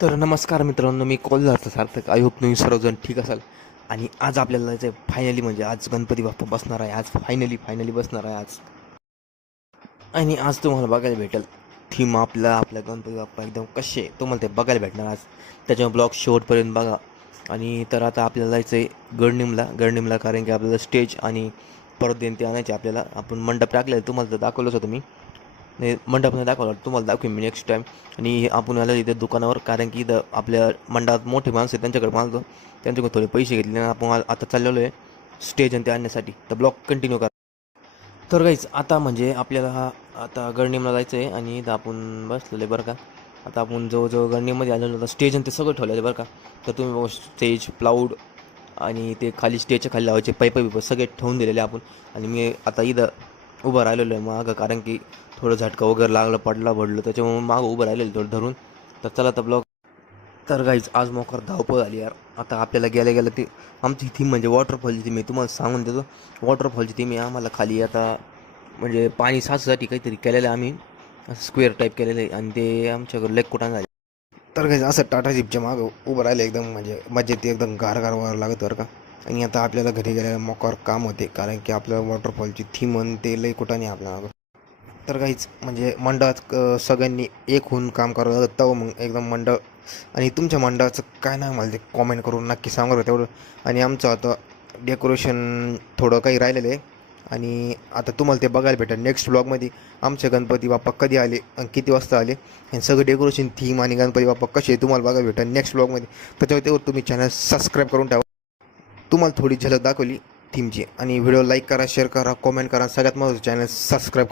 तर नमस्कार मित्रांनो, मी कॉलरचा सार्थक. आय होप तुम्ही सर्वजण ठीक असाल. आणि आज आपल्याला जायचं आहे फायनली, म्हणजे आज गणपती बाप्पा बसणार आहे. आज फायनली बसणार आहे आज. आणि आज तुम्हाला बघायला भेटेल थीम आपल्या गणपती बाप्पा एकदम कसे तुम्हाला ते बघायला भेटणार आज. त्याच्यामुळे ब्लॉग शेवटपर्यंत बघा. आणि तर आता आपल्याला जायचं आहे गडनिमला, कारण की आपल्याला स्टेज आणि परत देण ते आणायचे आपल्याला. आपण मंडप टाकलेलं तुम्हाला तर दाखवलंच होतं मी. नाही, मंडप नाही दाखवलं, तुम्हाला दाखवेन मी नेक्स्ट टाईम. आणि आपण आलं इथे दुकानावर, कारण की इथं आपल्या मंडळात मोठे माणसं आहेत, त्यांच्याकडे मागतो. त्यांच्याकडे थोडे पैसे घेतले आणि आपण आता चाललेलो आहे स्टेज आणि ते आणण्यासाठी. तर ब्लॉग कंटिन्यू करा. तर काहीच आता म्हणजे आपल्याला आता गडनिमला जायचं आहे आणि इथं आपण बसलेलो आहे बरं का. आता आपण जवळजवळ गडनिममध्ये आलेलो होता. स्टेज आणि ते सगळं ठेवलेलं आहे बरं का. तर तुम्ही बघा, स्टेज प्लाऊड आणि ते खाली स्टेजच्या खाली लावायचे पाईप सगळे ठेवून दिलेले आपण. आणि मी आता इथं उभं राहिलेलो आहे मागं, कारण की थोडं झटका वगैरे लागलं, पडलं त्याच्यामुळे मागं उभं राहिलेलं थोडं धरून. तर चला तर ब्लॉग. तर गाईज आज मोकर धावपळ झाली यार. आता आपल्याला गेलं ती आमची थीम म्हणजे वॉटरफॉलची थीम आहे. तुम्हाला सांगून देतो, वॉटरफॉलची थीम आहे. आम्हाला खाली आता म्हणजे पाणी साचसाठी काहीतरी केलेलं आहे आम्ही, असं स्क्वेअर टाईप केलेलं आहे. आणि ते आमच्याकडे लेक कुठान झाले. तर काही असं टाटा जीपच्या मागं उभं राहिलं एकदम, म्हणजे मजेत एकदम गार व्हायला लागत बरं का. आणि आता आपल्याला घरी गेल्याला मोकार काम होते, कारण की आपल्याला वॉटरफॉलची थीम आणि ते लई कुठाने आपल्या मागं. तर काहीच म्हणजे मंडळात सगळ्यांनी एक होऊन काम करावं लागतं, तेव्हा मग एकदम मंडळ. आणि तुमच्या मंडळाचं काय नाही मला ते कॉमेंट करून नक्की सांगा तेवढं. आणि आमचं आता डेकोरेशन थोडं काही राहिलेलं आहे. आणि आता तुम्हाला ते बघायला भेटेल नेक्स्ट ब्लॉगमध्ये. आमचे गणपती बाप्पा कधी आले आणि किती वाजता आले, आणि सगळं डेकोरेशन थीम आणि गणपती बाप्पा कसे तुम्हाला बघायला भेटेल नेक्स्ट ब्लॉगमध्ये. त्याच्यावर तेव्हा तुम्ही चॅनल सबस्क्राईब करून ठेवा. तुम्हाला थोडी झलक दाखवली थीमची. आणि व्हिडिओ लाईक करा, शेअर करा, कॉमेंट करा, सगळ्यात महत्त्वाचं चॅनल सबस्क्राईब करा.